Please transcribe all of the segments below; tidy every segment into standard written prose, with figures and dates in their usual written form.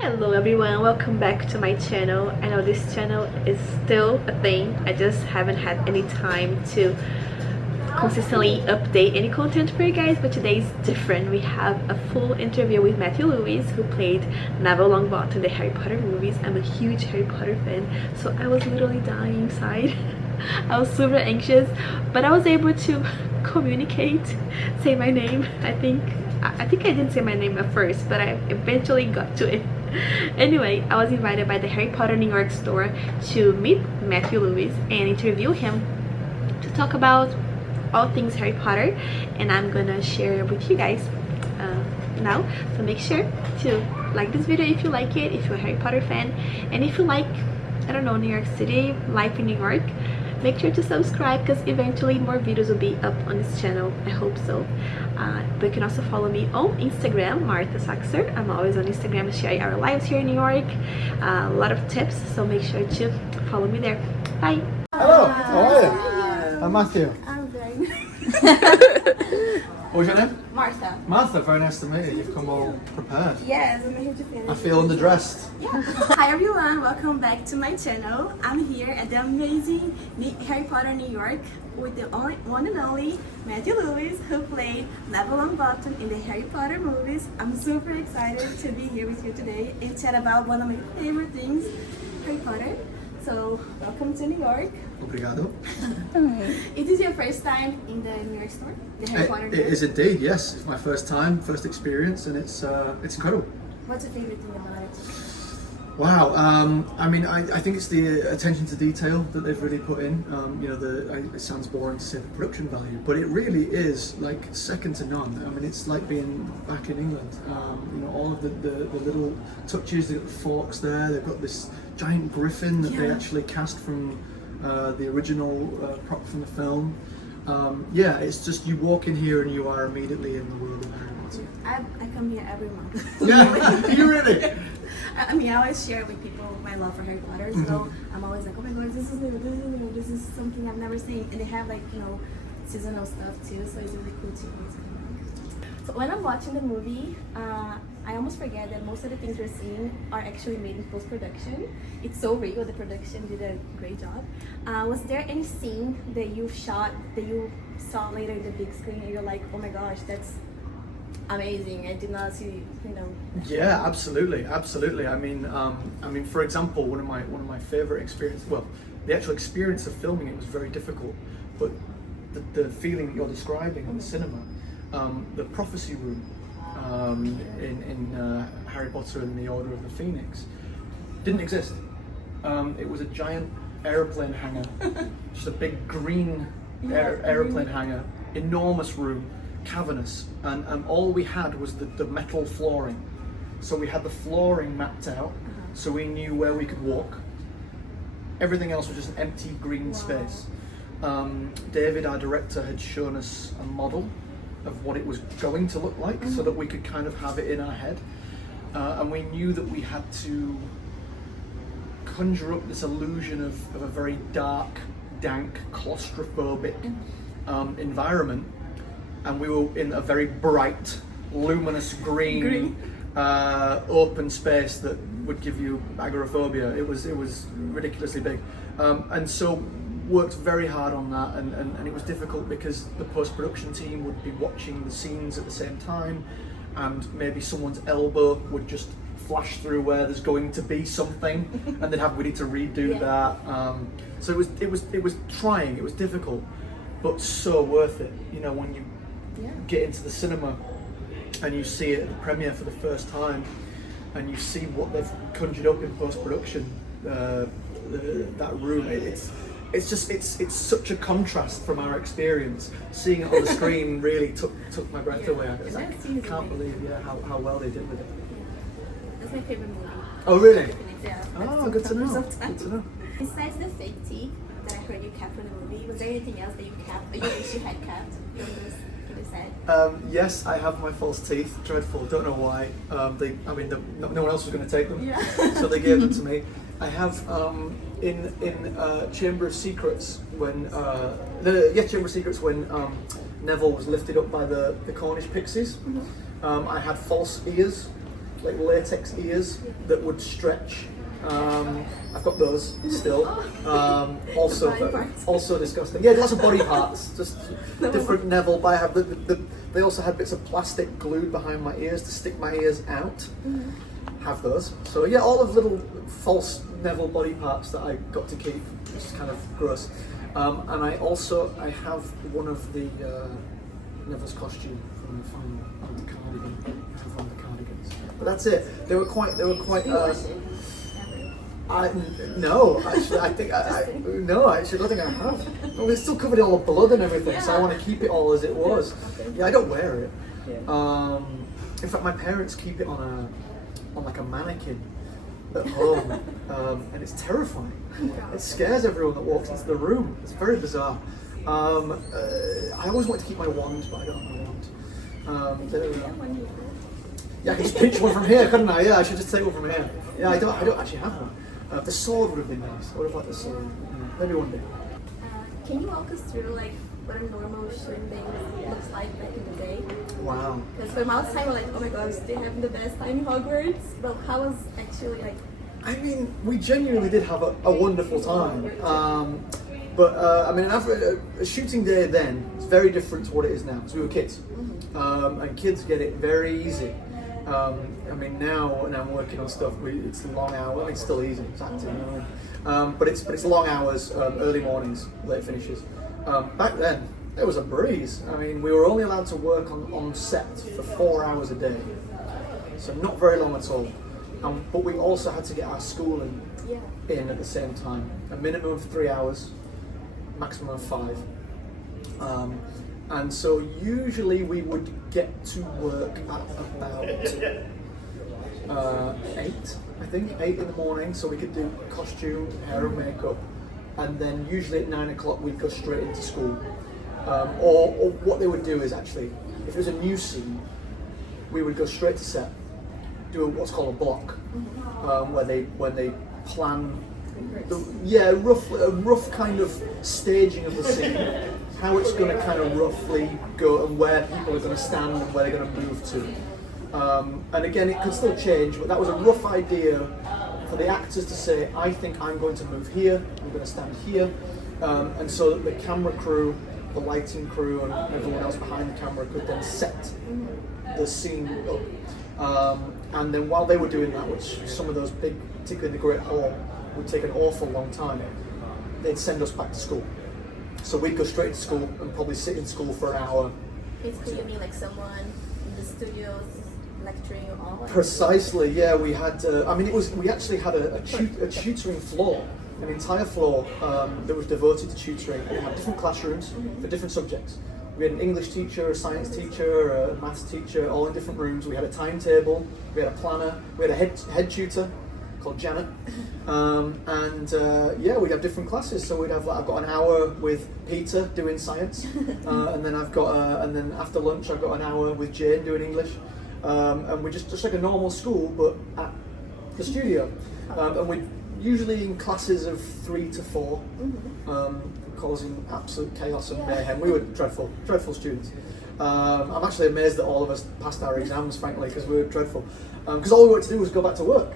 Hello everyone, welcome back to my channel. I know this channel is still a thing, I just haven't had any time to consistently update any content for you guys, but today is different. We have a full interview with Matthew Lewis, who played Neville Longbottom in the Harry Potter movies. I'm a huge Harry Potter fan, so I was literally dying inside. I was super anxious, but I was able to communicate, say my name. I think I didn't say my name at first, but I eventually got to it. Anyway, I was invited by the Harry Potter New York store to meet Matthew Lewis and interview him to talk about all things Harry Potter, and I'm gonna share with you guys now. So make sure to like this video if you like it, if you're a Harry Potter fan, and if you like, I don't know, New York City, life in New York, make sure to subscribe because eventually more videos will be up on this channel. I hope so. But you can also follow me on Instagram, Martha Sachser. I'm always on Instagram sharing our lives here in New York, a lot of tips, so make sure to follow me there. Bye. Hello, how are you? I'm Matthew. I'm good. What's your name? Martha. Martha, very nice to meet you. You've come all prepared. Yes, I'm here to finish. I feel underdressed. Yeah. Hi everyone, welcome back to my channel. I'm here at the amazing Harry Potter New York with the one and only Matthew Lewis, who played Neville Longbottom in the Harry Potter movies. I'm super excited to be here with you today and chat about one of my favorite things, Harry Potter. So, welcome to New York. Obrigado. It is your first time in the New York store? The Harry Potter It is indeed, yes. It's my first time, first experience, and it's incredible. What's your favorite thing about it? Wow. I think it's the attention to detail that they've really put in. It sounds boring to say the production value, but it really is like second to none. I mean, it's like being back in England. All of the little touches. They've got the forks there. They've got this giant griffin that they actually cast from the original prop from the film. It's just you walk in here and you are immediately in the world of Harry Potter. I come here every month. Yeah, you really? I mean, I always share with people my love for Harry Potter, so I'm always like, oh my god, this is new, this is something I've never seen. And they have like, seasonal stuff too, so it's really cool too. So when I'm watching the movie, I almost forget that most of the things we're seeing are actually made in post-production. It's so real, the production did a great job. Was there any scene that you shot, that you saw later in the big screen and you're like, oh my gosh, that's amazing, I did not see, Yeah, absolutely. I mean, for example, one of my favorite experiences. Well, the actual experience of filming it was very difficult, but the feeling that you're describing in the cinema, the prophecy room in Harry Potter and the Order of the Phoenix didn't exist. It was a giant airplane hangar, just a big green airplane hangar, enormous room. Cavernous, and all we had was the metal flooring. So we had the flooring mapped out, so we knew where we could walk. Everything else was just an empty green space. David, our director, had shown us a model of what it was going to look like, so that we could kind of have it in our head, and we knew that we had to conjure up this illusion of a very dark, dank, claustrophobic environment. And we were in a very bright, luminous green. Open space that would give you agoraphobia. It was ridiculously big, and so worked very hard on that. And it was difficult because the post-production team would be watching the scenes at the same time, and maybe someone's elbow would just flash through where there's going to be something, and we need to redo that. So it was trying. It was difficult, but so worth it. When you get into the cinema and you see it at the premiere for the first time, and you see what they've conjured up in post-production, that room, it's such a contrast from our experience. Seeing it on the screen really took my breath away. I can't believe how well they did with it. That's my favorite movie. Oh really? Yeah. Oh, good to know. Good to know. Besides the fake teeth that I heard you kept from the movie, was there anything else that you kept, or you wish you had kept from this set? Yes, I have my false teeth. Dreadful. Don't know why. No one else was going to take them, so they gave them to me. I have in Chamber of Secrets when Chamber of Secrets when Neville was lifted up by the Cornish pixies. I had false ears like latex ears that would stretch. I've got those still. Also disgusting. Yeah, lots of body parts, just different Neville. But I have they also had bits of plastic glued behind my ears to stick my ears out. Have those. So yeah, all of little false Neville body parts that I got to keep, which is kind of gross. And I have one of the Neville's costume from the final on the cardigan. I have one of the cardigans. But that's it. They were quite. No, actually, I think no, actually, I don't think I have. Well, it's still covered in all the blood and everything, so I want to keep it all as it was. Yeah, I don't wear it. In fact, my parents keep it on like a mannequin at home, and it's terrifying. It scares everyone that walks into the room. It's very bizarre. I always wanted to keep my wand, but I don't have my wand. Yeah, I could just pinch one from here, couldn't I? Yeah, I should just take one from here. Yeah, I don't actually have one. The sword would have been nice. I would have liked the sword. Maybe one day. Can you walk us through like what a normal shooting day looks like back in the day? Wow. Because from outside we're like, oh my gosh, they have the best time in Hogwarts. But how was actually like? I mean, we genuinely did have a wonderful time. But I mean, a shooting day then is very different to what it is now. Because we were kids, and kids get it very easy. I mean, now when I'm working on stuff, it's long hours. I mean, it's still easy, it's acting, you know what I mean? But it's long hours, early mornings, late finishes. Back then, it was a breeze. I mean, we were only allowed to work on set for 4 hours a day, so not very long at all. But we also had to get our schooling in at the same time. A minimum of 3 hours, maximum of 5. And so usually we would get to work at about 8, I think, 8 in the morning, so we could do costume, hair and makeup, and then usually at 9 o'clock we'd go straight into school. Or what they would do is actually, if there's a new scene, we would go straight to set, do what's called a block, when they plan a rough kind of staging of the scene, how it's going to kind of roughly go and where people are going to stand and where they're going to move to. And again, it could still change, but that was a rough idea for the actors to say, I think I'm going to move here, I'm going to stand here, and so that the camera crew, the lighting crew and everyone else behind the camera could then set the scene up. And then while they were doing that, which some of those big, particularly in the Great Hall, would take an awful long time, they'd send us back to school. So we'd go straight to school and probably sit in school for an hour. Basically, you mean like someone in the studios lecturing you all? Precisely, yeah. We had, we actually had a tutoring floor, an entire floor that was devoted to tutoring. And we had different classrooms for different subjects. We had an English teacher, a science teacher, a maths teacher, all in different rooms. We had a timetable, we had a planner, we had a head tutor called Janet, we'd have different classes. So we'd have I've got an hour with Peter doing science, and then and then after lunch I've got an hour with Jane doing English, and we're just like a normal school, but at the studio, and we're usually in classes of 3 to 4, causing absolute chaos and mayhem. We were dreadful students. I'm actually amazed that all of us passed our exams, frankly, because we were dreadful. Because all we wanted to do was go back to work.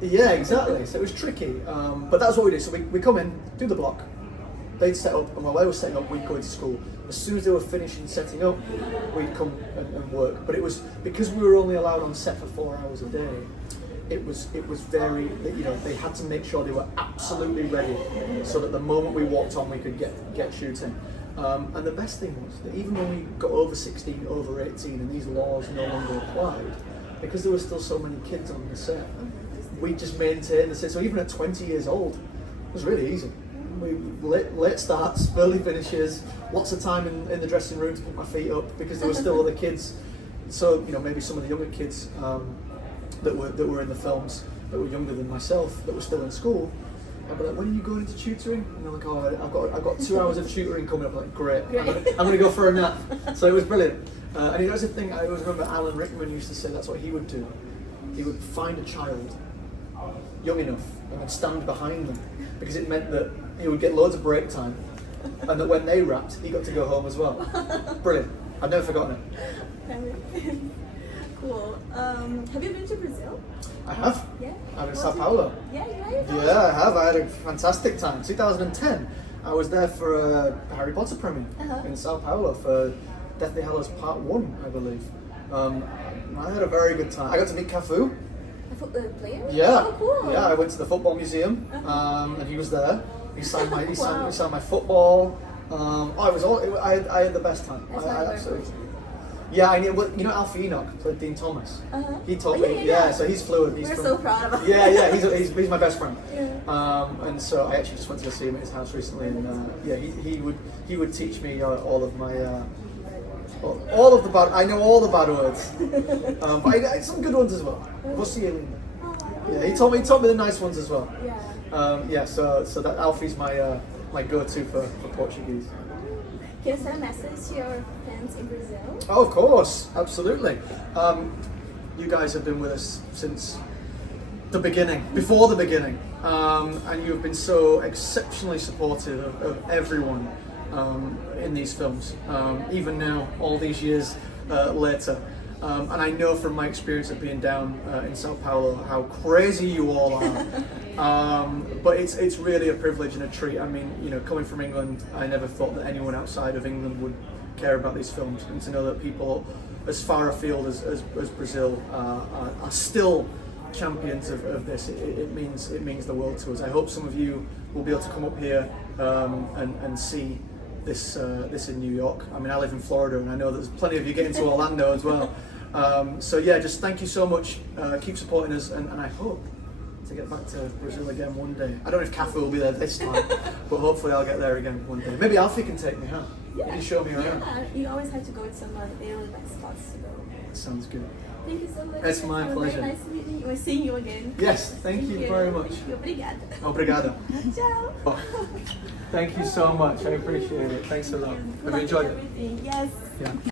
Yeah, exactly. So it was tricky. But that's what we do. So we come in, do the block. They'd set up, and while they were setting up, we'd go into school. As soon as they were finishing setting up, we'd come and work. But it was because we were only allowed on set for 4 hours a day. It was very, they had to make sure they were absolutely ready, so that the moment we walked on, we could get shooting. And the best thing was that even when we got over 16, over 18, and these laws no longer applied, because there were still so many kids on the set, we just maintained the set. So even at 20 years old, it was really easy. We late starts, early finishes, lots of time in the dressing room to put my feet up, because there were still other kids. So maybe some of the younger kids that were in the films that were younger than myself, that were still in school. I'd be like, when are you going into tutoring? And they're like, oh, I've got 2 hours of tutoring coming up. I'm like, great, I'm gonna go for a nap. So it was brilliant. And it was a thing, I always remember Alan Rickman used to say that's what he would do. He would find a child young enough and would stand behind them, because it meant that he would get loads of break time, and that when they wrapped, he got to go home as well. Brilliant. I've never forgotten it. cool. Have you been to Brazil? I have. Yeah. I'm in What Sao was it? Paulo. Yeah, you are. Yeah, I have. I had a fantastic time. 2010, I was there for a Harry Potter premiere in Sao Paulo for Deathly Hallows Part 1, I believe. I had a very good time. I got to meet Cafu. The player? Yeah. Oh, cool. Yeah, I went to the football museum and he was there. He signed my, he signed my football. I had the best time. That's I not absolutely. Yeah, I knew. Well, you know, Alfie Enoch played Dean Thomas. He taught me. Yeah. So he's fluent. He's We're from, so proud of him. Yeah, he's my best friend. Yeah. And so I actually just went to go see him at his house recently, and yeah, he would teach me all of my all of the bad. I know all the bad words, but I some good ones as well. Yeah, he taught me the nice ones as well. Yeah. So that Alfie's my my go-to for Portuguese. Can you send a message to your fans in Brazil? Oh, of course, absolutely. You guys have been with us since the beginning, before the beginning, and you've been so exceptionally supportive of everyone in these films, even now, all these years later. And I know from my experience of being down in Sao Paulo how crazy you all are. But it's really a privilege and a treat. I mean, you know, coming from England, I never thought that anyone outside of England would care about these films, and to know that people as far afield as Brazil are still champions of this, it means the world to us. I hope some of you will be able to come up here and see this in New York. I mean, I live in Florida, and I know there's plenty of you getting to Orlando as well. So yeah, just thank you so much. Keep supporting us, and I hope to get back to Brazil again one day. I don't know if Cafu will be there this time, but hopefully I'll get there again one day. Maybe Alfie can take me, huh? Yeah. He can show me around. Yeah, you always have to go with someone. They are the best spots to go. Sounds good. Thank you so much. It's my pleasure. Very nice meeting you. We're seeing you again. Yes, thank you very much. Thank you. Obrigada. Obrigado. Ciao. Thank you so much. I appreciate it. Thanks a lot. Have you enjoyed it? Everything. Yes. Yeah.